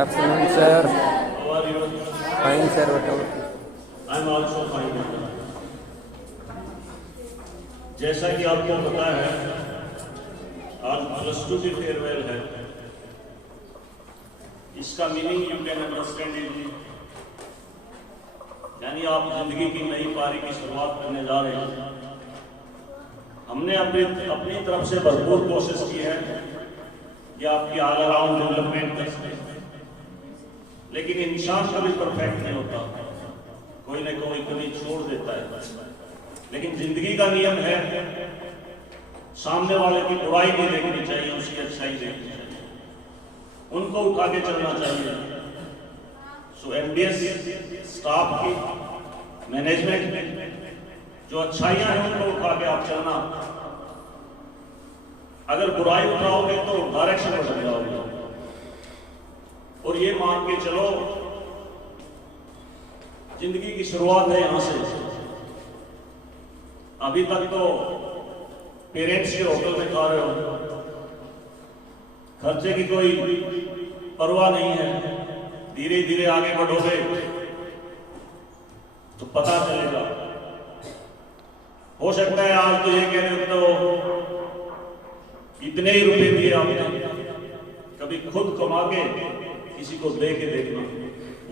afternoon, sir. How are you? Fine, sir. What about you? I am also fine. जैसा कि आपको पता है, आज +2 की फेयरवेल है। इसका meaning you can understand it, यानी आप जिंदगी की नई पारी की शुरुआत करने जा रहे हैं। हमने अपनी तरफ से भरपूर कोशिश की है कि आपकी ऑल अराउंड डेवलपमेंट कर सके, लेकिन इंसान कभी परफेक्ट नहीं होता, कोई न कोई कभी छोड़ देता है। लेकिन जिंदगी का नियम है, सामने वाले की बुराई नहीं देखनी चाहिए, उसकी अच्छाई देखनी चाहिए, उनको उठा के चलना चाहिए। सो एमडीएस स्टाफ की, मैनेजमेंट, जो अच्छाइयां हैं उनको उठा के आप चलना। अगर बुराई उठाओगे तो डायरेक्शन बदल जाओगे। और ये मान के चलो, जिंदगी की शुरुआत है यहां से। अभी तक तो पेरेंट्स के होटल में खा रहे हो, खर्चे की कोई परवाह नहीं है। धीरे धीरे आगे बढ़ोगे तो पता चलेगा। हो सकता है आज तो ये कह रहे हो इतने ही रुपए दिए आपने, कभी खुद कमा के किसी को दे के देखना,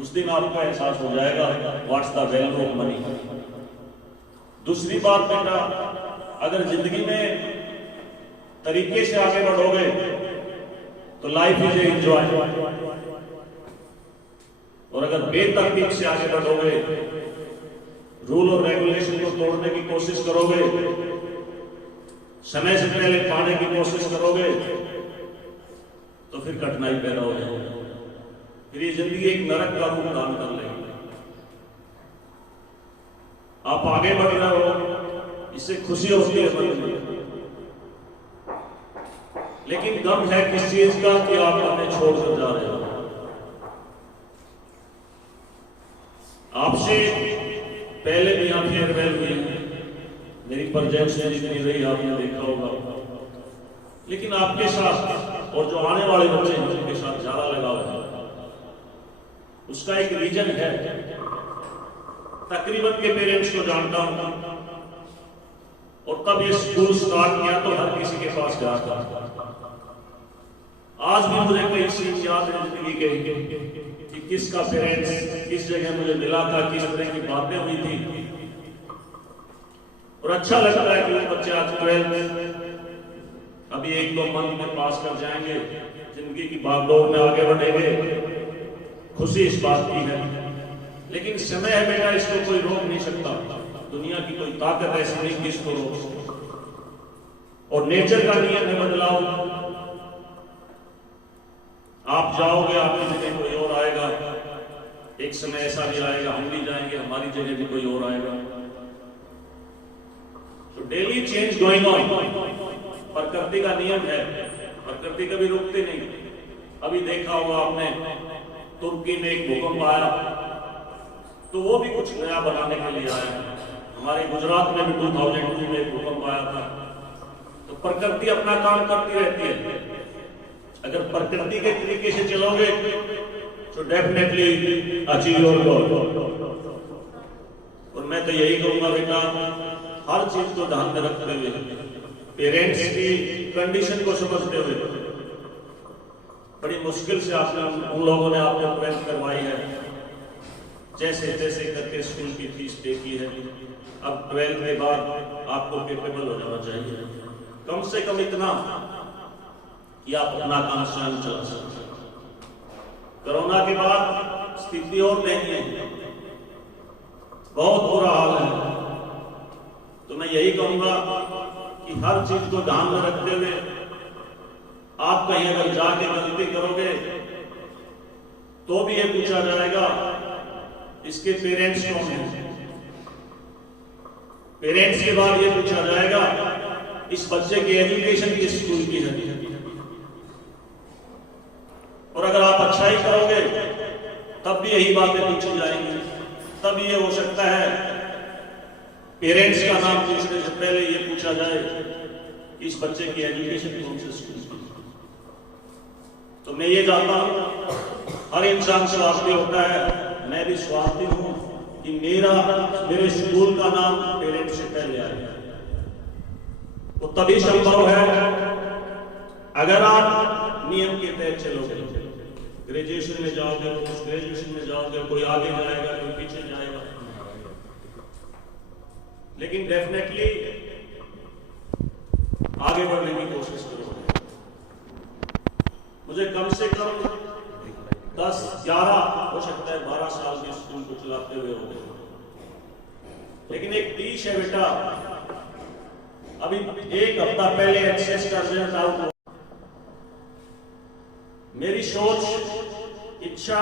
उस दिन आपको एहसास हो जाएगा what's the value of money. दूसरी बात बेटा, अगर जिंदगी में तरीके से आगे बढ़ोगे तो लाइफ इज एंजॉय, और अगर बेतरतीब से आगे बढ़ोगे, रूल और रेगुलेशन को तोड़ने की कोशिश करोगे, समय से पहले पाने की कोशिश करोगे, तो फिर कठिनाई पैदा हो जाएगी। फिर ये जिंदगी एक नरक का रूप धारण कर लेगी। आप आगे बढ़ रहे हो, इससे खुशी होती है मन में, लेकिन गम है किस चीज का कि आप अपने छोड़ कर जा रहे हो। आपसे पहले भी यहाँ फेयरवेल हुई, मेरी प्रेजेंस जितनी रही आपने देखा होगा, लेकिन आपके साथ और जो आने वाले बच्चे हैं उनके साथ ज्यादा लगाव है। उसका एक रीजन है, तकरीबन के पेरेंट्स को जानता हूं, और तब ये स्कूल स्टार्ट किया तो हर किसी के पास गया था। आज भी मुझे कई सीन याद है जिंदगी के कि किसका पेरेंट्स किस जगह मुझे मिला था, किस तरह की बातें हुई थी। और अच्छा लगता है कि वो बच्चे आज 12 अभी 1-2 मंथ में पास कर जाएंगे, जिंदगी की भागदौड़ में आगे बढ़ेंगे। खुशी इस बात की है, लेकिन समय है बेटा, इसको कोई रोक नहीं सकता। दुनिया की कोई ताकत ऐसी नहीं कि इसको रोक सके। और नेचर का नियम है बदलाव। आप जाओगे, आपकी जगह कोई और आएगा। एक समय ऐसा भी आएगा, हम भी जाएंगे, हमारी जगह भी कोई और आएगा। तो डेली चेंज गोइंग ऑन, प्रकृति का नियम है, प्रकृति कभी रुकती नहीं। अभी देखा होगा आपने, तुर्की में एक भूकंप आया तो वो भी कुछ नया बनाने के लिए आया। हमारे गुजरात में भी 2002 में एक भूकंप आया था। तो प्रकृति अपना काम करती रहती है। अगर प्रकृति के तरीके से चलोगे तो डेफिनेटली अचीव योर गोल। और मैं तो यही कहूंगा बेटा, हर चीज को ध्यान में रखते हुए, पेरेंट्स की कंडीशन को समझते हुए, बड़ी मुश्किल से आपने उन लोगों ने आपने 12th करवाई है, जैसे तैसे करके स्कूल की फीस पे की है। अब 12th के बाद आपको कैपेबल हो जाना चाहिए, कम से कम इतना कि आप अपना काम स्वयं चला सकते। कोरोना के बाद स्थिति और दयनीय है, बहुत बुरा हाल है। तो मैं यही कहूंगा कि हर चीज को ध्यान में रखते हुए, आप कहीं अगर जाके गलती करोगे तो भी ये पूछा जाएगा इसके पेरेंट्स कौन हैं। पेरेंट्स के बाद ये पूछा जाएगा इस बच्चे की एजुकेशन किस स्कूल की है। और अगर आप अच्छाई करोगे तब भी यही बातें पूछी जाएंगी। तब ये हो सकता है पेरेंट्स का नाम पूछने से पहले ये पूछा जाए इस बच्चे की एजुकेशन कौन से स्कूल की। तो मैं ये जानता हूं हर इंसान स्वार्थी होता है, मैं भी स्वार्थी हूं कि मेरे स्कूल का नाम पेरेंट्स से पहले आएगा। वो तभी संभव है अगर आप नियम के तहत चलोगे। ग्रेजुएशन में जाओगे, पोस्ट ग्रेजुएशन में जाओगे, कोई आगे जाएगा, कोई पीछे जाएगा, लेकिन डेफिनेटली आगे बढ़ने की कोशिश करो। मुझे कम से कम 10, 11, हो सकता है 12 साल के स्कूल को चलाते हुए हो गए, लेकिन एक टीच है बेटा, अभी 1 हफ्ता पहले एचसीएस का रिजल्ट आउट हुआ। मेरी सोच, इच्छा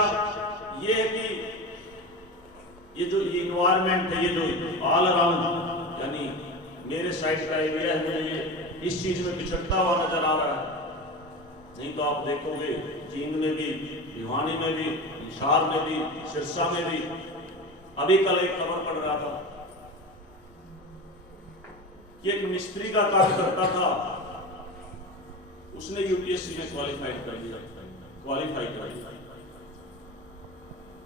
ये है कि ये जो इन्वायरमेंट है, ये जो ऑल अराउंड यानी मेरे साइड का एरिया है, ये इस चीज में पिछड़ता हुआ नजर आ रहा है। नहीं तो आप देखोगे जींद में भी, भिवानी में भी, हिसार में भी, सिरसा में भी। अभी कल एक खबर पढ़ रहा था कि एक मिस्त्री का काम करता था, उसने यूपीएससी में क्वालिफाई कर दिया,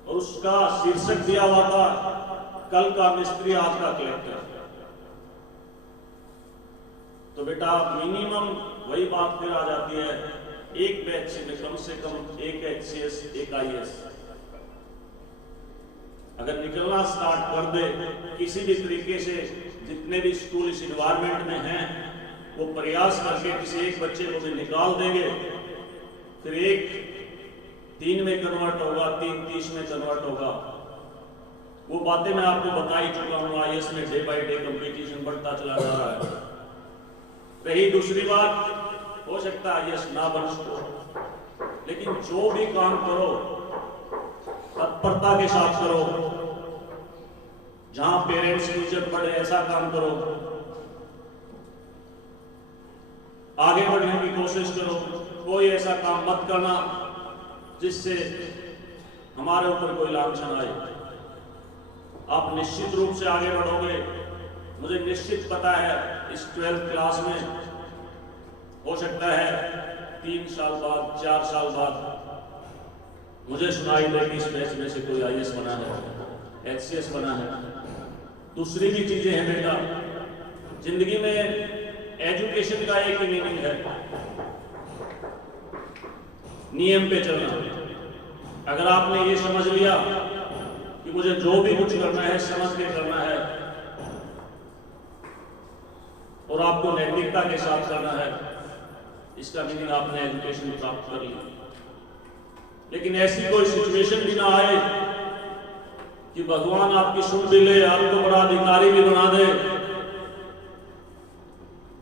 और उसका शीर्षक दिया हुआ था कल का मिस्त्री आज का कलेक्टर। तो बेटा मिनिमम वही बात फिर आ जाती है, एक बैच में कम से कम एक एचसीएस, एक आईएएस अगर निकलना स्टार्ट कर दे किसी भी तरीके से, जितने भी स्कूल इस इन्वायरमेंट में हैं वो प्रयास करके किसी एक बच्चे को भी निकाल देंगे, फिर एक 3 में कन्वर्ट होगा, 3 30 में कन्वर्ट होगा। वो बातें मैं आपको बता ही चुका हूं। आईएएस में डे बाय डे कंपटीशन बढ़ता चला जा रहा है। रही दूसरी बात, हो सकता है आईएएस ना बन सको, लेकिन जो भी काम करो तत्परता के साथ करो। जहां पेरेंट्स की इज्जत बढ़े ऐसा काम करो, आगे बढ़ने की कोशिश करो। कोई ऐसा काम मत करना जिससे हमारे ऊपर कोई लांछन आए। आप निश्चित रूप से आगे बढ़ोगे। मुझे निश्चित पता है इस 12th क्लास में हो सकता है 3 साल बाद, 4 साल बाद मुझे सुनाई दे कि इस बैच में से कोई आईएएस बना है, एचसीएस बना है। दूसरी भी चीजें हैं बेटा, जिंदगी में एजुकेशन का एक ही मीनिंग है, नियम पे चलना। अगर आपने ये समझ लिया कि मुझे जो भी कुछ करना है समझ के करना है और आपको नैतिकता के साथ करना है, इसका मीनिंग आपने एजुकेशन प्राप्त कर ली। लेकिन ऐसी कोई सिचुएशन भी ना आए कि भगवान आपकी सुन भी ले, आपको बड़ा अधिकारी भी बना दे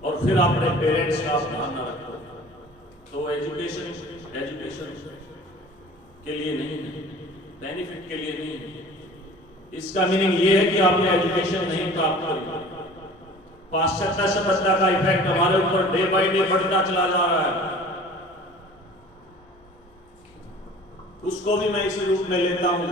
और फिर अपने पेरेंट्स का आप ध्यान न रखो। तो एजुकेशन के लिए नहीं है, बेनिफिट के लिए नहीं है। इसका मीनिंग ये है कि आपने एजुकेशन नहीं प्राप्त करी। पाश्चात्य सभ्यता का इफेक्ट हमारे ऊपर डे बाय डे बढ़ता चला जा रहा है। उसको भी मैं इसी रूप में लेता हूं